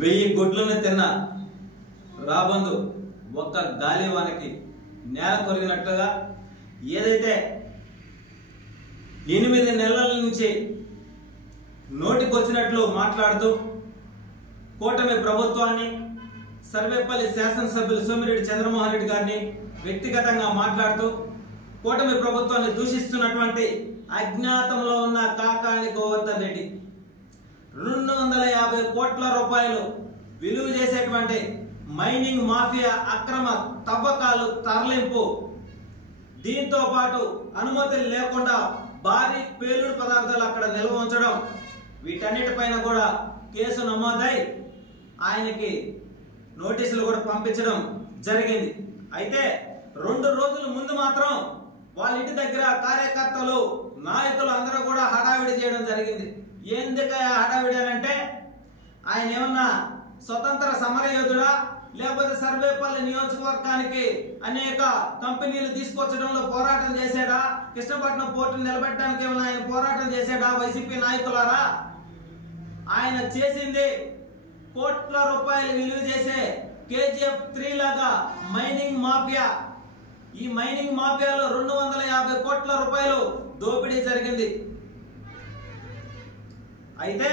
1000 గుడ్లను తిన్న రాబందు ఒక్క గాలివానకి నేల కొరిగినట్లుగా ఏదైతే 8 నెలల నుంచి నోటికొచ్చినట్లు మాట్లాడుతూ కూటమి ప్రభుత్వాన్ని సర్వేపల్లి శాసనసభ్యులు సోమిరెడ్డి చంద్రమోహన్ రెడ్డి గారిని వ్యక్తిగతంగా మాట్లాడుతూ కూటమి ప్రభుత్వాన్ని దూషిస్తున్నటువంటి అజ్ఞాతంలో ఉన్న కాకాని గోవర్ధన్ రెడ్డి 250 కోట్ల రూపాయలు విలువ చేసేటువంటి మైనింగ్ మాఫియా అక్రమ తవ్వకాలు తరలింపు, దీంతో పాటు అనుమతులు లేకుండా భారీ పేలుడు పదార్థాలు అక్కడ నిల్వ ఉంచడం, వీటన్నిటిపైన కూడా కేసు నమోదై ఆయనకి నోటీసులు కూడా పంపించడం జరిగింది. అయితే 2 రోజుల ముందు మాత్రం వాళ్ళ ఇంటి దగ్గర కార్యకర్తలు నాయకులు అందరూ కూడా హడావిడి చేయడం జరిగింది. ఎందుకయ్యా హడావిడి అంటే ఆయన ఏమన్నా స్వతంత్ర సమరయోధుడా, లేకపోతే సర్వేపల్లి నియోజకవర్గానికి అనేక కంపెనీలు తీసుకొచ్చడంలో పోరాటం చేశాడా, కృష్ణపట్నం పోర్టును నిలబెట్టడానికి ఏమైనా ఆయన పోరాటం చేశాడా? వైసీపీ నాయకులారా, ఆయన చేసింది కోట్ల రూపాయలు విలువ చేసే KGF 3 లాగా మైనింగ్ మాఫియా. ఈ మైనింగ్ మాఫియాలో 250 కోట్ల రూపాయలు దోపిడీ జరిగింది. అయితే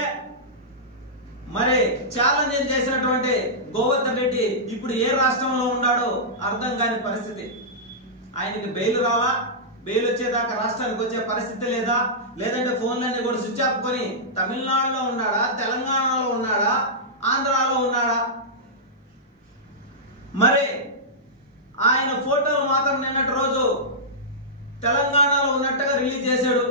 మరి ఛాలెంజ్ చేసినటువంటి గోవర్ధన్ రెడ్డి ఇప్పుడు ఏ రాష్ట్రంలో ఉన్నాడో అర్థం కాని పరిస్థితి. ఆయనకి బెయిల్ రావా? బెయిల్ వచ్చేదాకా రాష్ట్రానికి వచ్చే పరిస్థితి లేదా? లేదంటే ఫోన్లన్నీ కూడా స్విచ్ ఆఫ్ కొని తమిళనాడులో ఉన్నాడా, తెలంగాణలో ఉన్నాడా, ఆంధ్రాలో ఉన్నాడా? మరి ఆయన ఫోటోలు మాత్రం నిన్నటి రోజు తెలంగాణలో ఉన్నట్టుగా రిలీజ్ చేశాడు.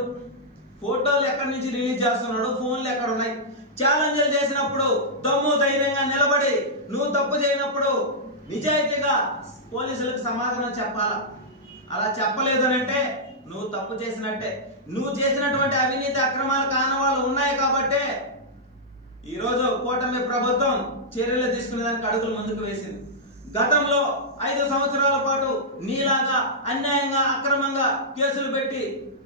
ఫోటోలు ఎక్కడి నుంచి రిలీజ్ చేస్తున్నాడు, ఫోన్లు ఎక్కడ ఉన్నాయి? ఛాలెంజ్లు చేసినప్పుడు దమ్ము ధైర్యంగా నిలబడి నువ్వు తప్పు చేయనప్పుడు నిజాయితీగా పోలీసులకు సమాధానం చెప్పాలా. అలా చెప్పలేదు అంటే నువ్వు తప్పు చేసినట్టే. నువ్వు చేసినటువంటి అవినీతి అక్రమాలు కానవాళ్ళు ఉన్నాయి కాబట్టే ఈరోజు కూటమి ప్రభుత్వం చర్యలు తీసుకునేదానికి అడుగులు ముందుకు వేసింది. గతంలో 5 సంవత్సరాల పాటు నీలాగా అన్యాయంగా అక్రమంగా కేసులు పెట్టి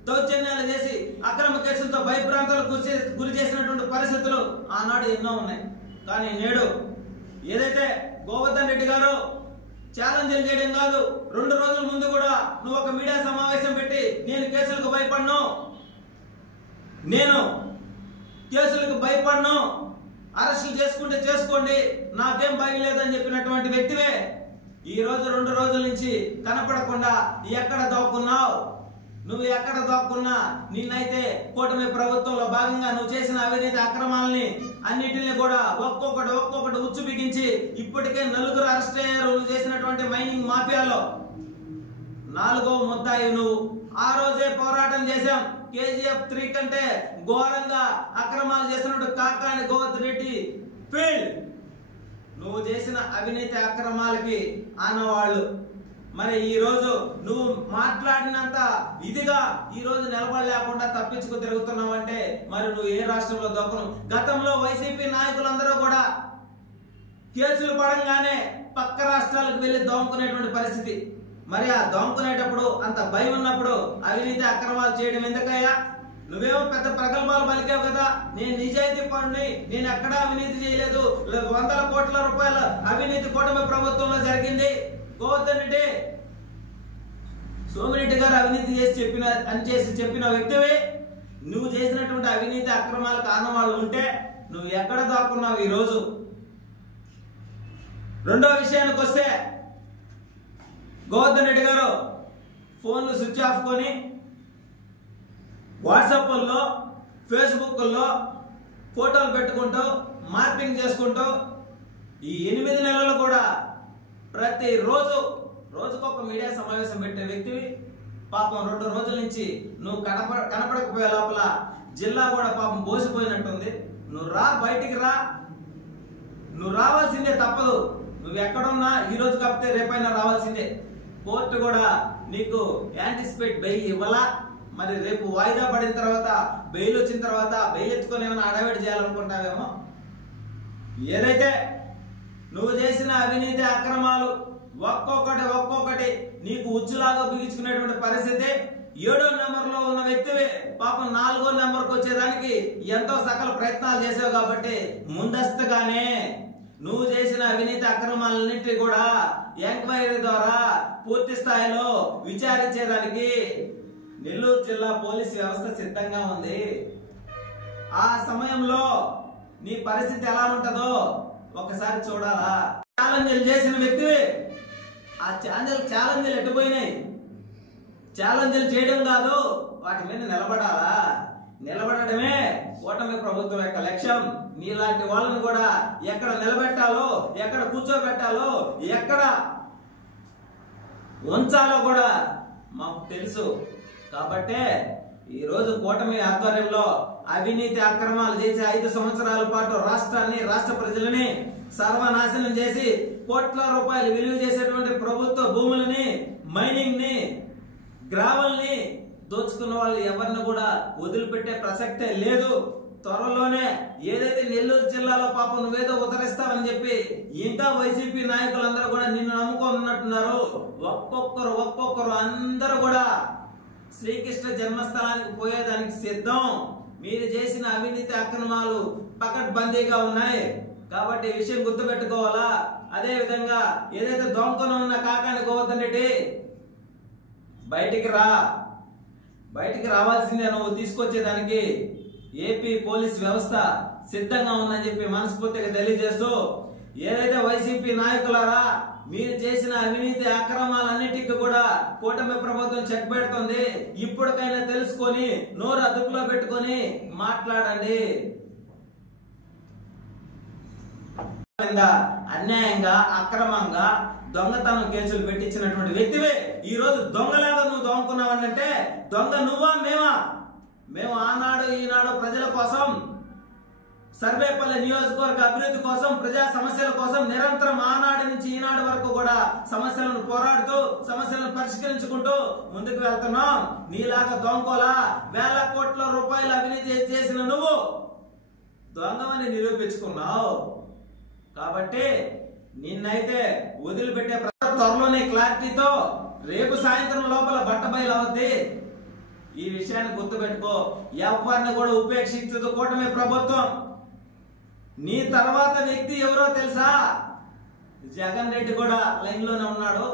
దౌర్జన్యాలు చేసి అక్రమ కేసులతో భయభ్రాంతాలకు గురి చేసినటువంటి పరిస్థితులు ఆనాడు ఎన్నో ఉన్నాయి. కానీ నేడు ఏదైతే గోవర్ధన్ రెడ్డి గారు ఛాలెంజ్లు చేయడం కాదు, 2 రోజుల ముందు కూడా నువ్వు ఒక మీడియా సమావేశం పెట్టి నేను కేసులకు భయపడను, అరెస్టులు చేసుకుంటే చేసుకోండి, నాకేం భయం లేదని చెప్పినటువంటి వ్యక్తివే ఈ రోజు 2 రోజుల నుంచి కనపడకుండా ఎక్కడ దాక్కున్నావు? నువ్వు ఎక్కడ దాక్కున్నా నిన్నైతే కూటమి ప్రభుత్వంలో భాగంగా నువ్వు చేసిన అవినీతి అక్రమాలని అన్నిటిని కూడా ఒక్కొక్కటి ఉచ్చు బిగించి ఇప్పటికే 4 అరెస్ట్ అయ్యారు. నువ్వు చేసినటువంటి మైనింగ్ మాఫియాలో 4వ ముద్దాయి నువ్వు. ఆ రోజే పోరాటం చేశాం. KGF 3 కంటే ఘోరంగా అక్రమాలు చేసినట్టు కాకాని గోవర్ధన్ రెడ్డి ఫీల్డ్. నువ్వు చేసిన అవినీతి అక్రమాలకి ఆనవాళ్ళు. మరి ఈ రోజు నువ్వు మాట్లాడినంత ఇదిగా ఈ రోజు నిలబడలేకుండా తప్పించుకు తిరుగుతున్నావు అంటే మరి నువ్వు ఏ రాష్ట్రంలో దొక్కను? గతంలో వైసీపీ నాయకులందరూ కూడా కేసులు పడంగానే పక్క రాష్ట్రాలకు వెళ్లి దోముకునేటువంటి పరిస్థితి. మరి ఆ దోముకునేటప్పుడు అంత భయం ఉన్నప్పుడు అవినీతి అక్రమాలు చేయడం ఎందుకయ్యా? నువ్వేమో పెద్ద ప్రగల్భాలు పలికావు కదా, నేను నిజాయితీ పడిని, నేను ఎక్కడా అవినీతి చేయలేదు, 100 కోట్ల రూపాయల అవినీతి కూటమి ప్రభుత్వంలో జరిగింది. గోవర్ధన్ రెడ్డి సోమిరెడ్డి గారు అవినీతి చేసి చెప్పిన వ్యక్తివే. నువ్వు చేసినటువంటి అవినీతి అక్రమాలు కారణవాళ్ళు ఉంటే నువ్వు ఎక్కడ దాక్కున్నావు ఈ రోజు? రెండో విషయానికి వస్తే గోవర్ధన్ రెడ్డి గారు ఫోన్లు స్విచ్ ఆఫ్ కొని వాట్సాప్లో ఫేస్బుక్లో ఫోటోలు పెట్టుకుంటూ మార్పింగ్ చేసుకుంటూ ఈ 8 నెలలు కూడా ప్రతిరోజు రోజుకొక మీడియా సమావేశం పెట్టే వ్యక్తివి. పాపం 2 రోజుల నుంచి నువ్వు కనపడకపోయే లోపల జిల్లా కూడా పాపం బోసిపోయినట్టుంది. నువ్వు రా, బయటికి రా, నువ్వు రావాల్సిందే, తప్పదు. నువ్వు ఎక్కడున్నా ఈ రోజు కాకపోతే రేపైనా రావాల్సిందే. కోర్టు కూడా నీకు యాంటిసిపేట్ బెయిల్ ఇవ్వాలా? మరి రేపు వాయిదా పడిన తర్వాత బెయిల్ వచ్చిన తర్వాత బెయిల్ ఎత్తుకొని ఏమైనా అడవిడి చేయాలనుకుంటావేమో. ఏదైతే నువ్వు చేసిన అవినీతి అక్రమాలు ఒక్కొక్కటి నీకు ఉచ్చులాగా బిగించుకునేటువంటి పరిస్థితి. 7వ నెంబర్లో ఉన్న వ్యక్తివే పాపం 4వ నెంబర్కి వచ్చేదానికి ఎంతో సకల ప్రయత్నాలు చేసావు కాబట్టి ముందస్తుగానే నువ్వు చేసిన అవినీతి అక్రమాలన్నింటినీ కూడా ఎంక్వైరీ ద్వారా పూర్తి స్థాయిలో విచారించేదానికి నెల్లూరు జిల్లా పోలీసు వ్యవస్థ సిద్ధంగా ఉంది. ఆ సమయంలో నీ పరిస్థితి ఎలా ఉంటుందో ఒకసారి చూడాలా. ఛాలెంజ్లు చేసిన వ్యక్తివి, ఆ ఛాలెంజ్లు ఎట్టుపోయినాయి. ఛాలెంజ్లు చేయడం కాదు, వాటి మీద నిలబడాలా. నిలబడమే కూటమి ప్రభుత్వం యొక్క లక్ష్యం. నీలాంటి వాళ్ళని కూడా ఎక్కడ నిలబెట్టాలో, ఎక్కడ కూర్చోబెట్టాలో, ఎక్కడ ఉంచాలో కూడా మాకు తెలుసు. కాబట్టే ఈ రోజు కూటమి ఆధ్వర్యంలో అవినీతి అక్రమాలు చేసి 5 సంవత్సరాల పాటు రాష్ట్రాన్ని, రాష్ట్ర ప్రజలని సర్వనాశనం చేసి కోట్ల రూపాయలు విలువ చేసేటువంటి ప్రభుత్వ భూములని, మైనింగ్ ని, గ్రావెల్ని దోచుకున్న వాళ్ళు ఎవరిని కూడా వదిలిపెట్టే ప్రసక్తే లేదు. త్వరలోనే ఏదైతే నెల్లూరు జిల్లాలో పాపం నువ్వేదో ఉద్ధరిస్తావని చెప్పి ఇంకా వైసీపీ నాయకులందరూ కూడా నిన్ను నమ్ముకొని ఉన్నట్టున్నారు. ఒక్కొక్కరు అందరూ కూడా శ్రీకృష్ణ జన్మస్థలానికి పోయేదానికి సిద్ధం. మీరు చేసిన అవినీతి అక్రమాలు పకడ్బందీగా ఉన్నాయి. కాబట్టి ఈ విషయం గుర్తుపెట్టుకోవాలా. అదే విధంగా ఏదైతే దొంగను ఉన్న కాకాని గోవర్ధన్ రెడ్డి బయటికి రావాల్సిందే. నువ్వు తీసుకొచ్చేదానికి ఏపీ పోలీస్ వ్యవస్థ సిద్ధంగా ఉందని చెప్పి మనస్ఫూర్తిగా తెలియజేస్తూ, ఏదైతే వైసీపీ నాయకులారా మీరు చేసిన అవినీతి అక్రమాలన్నిటికీ కూడా కూటమి ప్రభుత్వం చెక్ పెడుతుంది. ఇప్పటికైనా తెలుసుకొని నోరు అదుపులో పెట్టుకొని మాట్లాడండి. అన్యాయంగా, అక్రమంగా దొంగతనం కేసులు పెట్టించినటువంటి వ్యక్తివే ఈ రోజు దొంగలాగా నువ్వు దొంగకున్నావనంటే దొంగ నువ్వా మేమా? మేము ఆనాడు ఈనాడు ప్రజల కోసం, సర్వేపల్లి నియోజకవర్గ అభివృద్ధి కోసం, ప్రజా సమస్యల కోసం నిరంతరం ఆనాడు నుంచి ఈనాడు వరకు కూడా సమస్యలను పోరాడుతూ, సమస్యలను పరిష్కరించుకుంటూ ముందుకు వెళ్తున్నాం. నీలాగా దొంగలా వేల కోట్ల రూపాయలు అవినీతి చేసిన నువ్వు దొంగవని నిరూపించుకున్నావు. కాబట్టి నిన్నైతే వదిలిపెట్టే త్వరలోనే క్లారిటీతో రేపు సాయంత్రం లోపల బట్టబయలు అవుద్ది. ఈ విషయాన్ని గుర్తుపెట్టుకో. ఎవరిని కూడా ఉపేక్షించదు కూటమి ప్రభుత్వం. నీ తర్వాత వ్యక్తి ఎవరో తెలుసా? జగన్ రెడ్డి కూడా లైన్ లోనే ఉన్నాడు.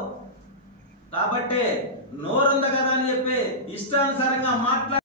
కాబట్టి నోరుంది కదా అని చెప్పి ఇష్టానుసారంగా మాట్లాడి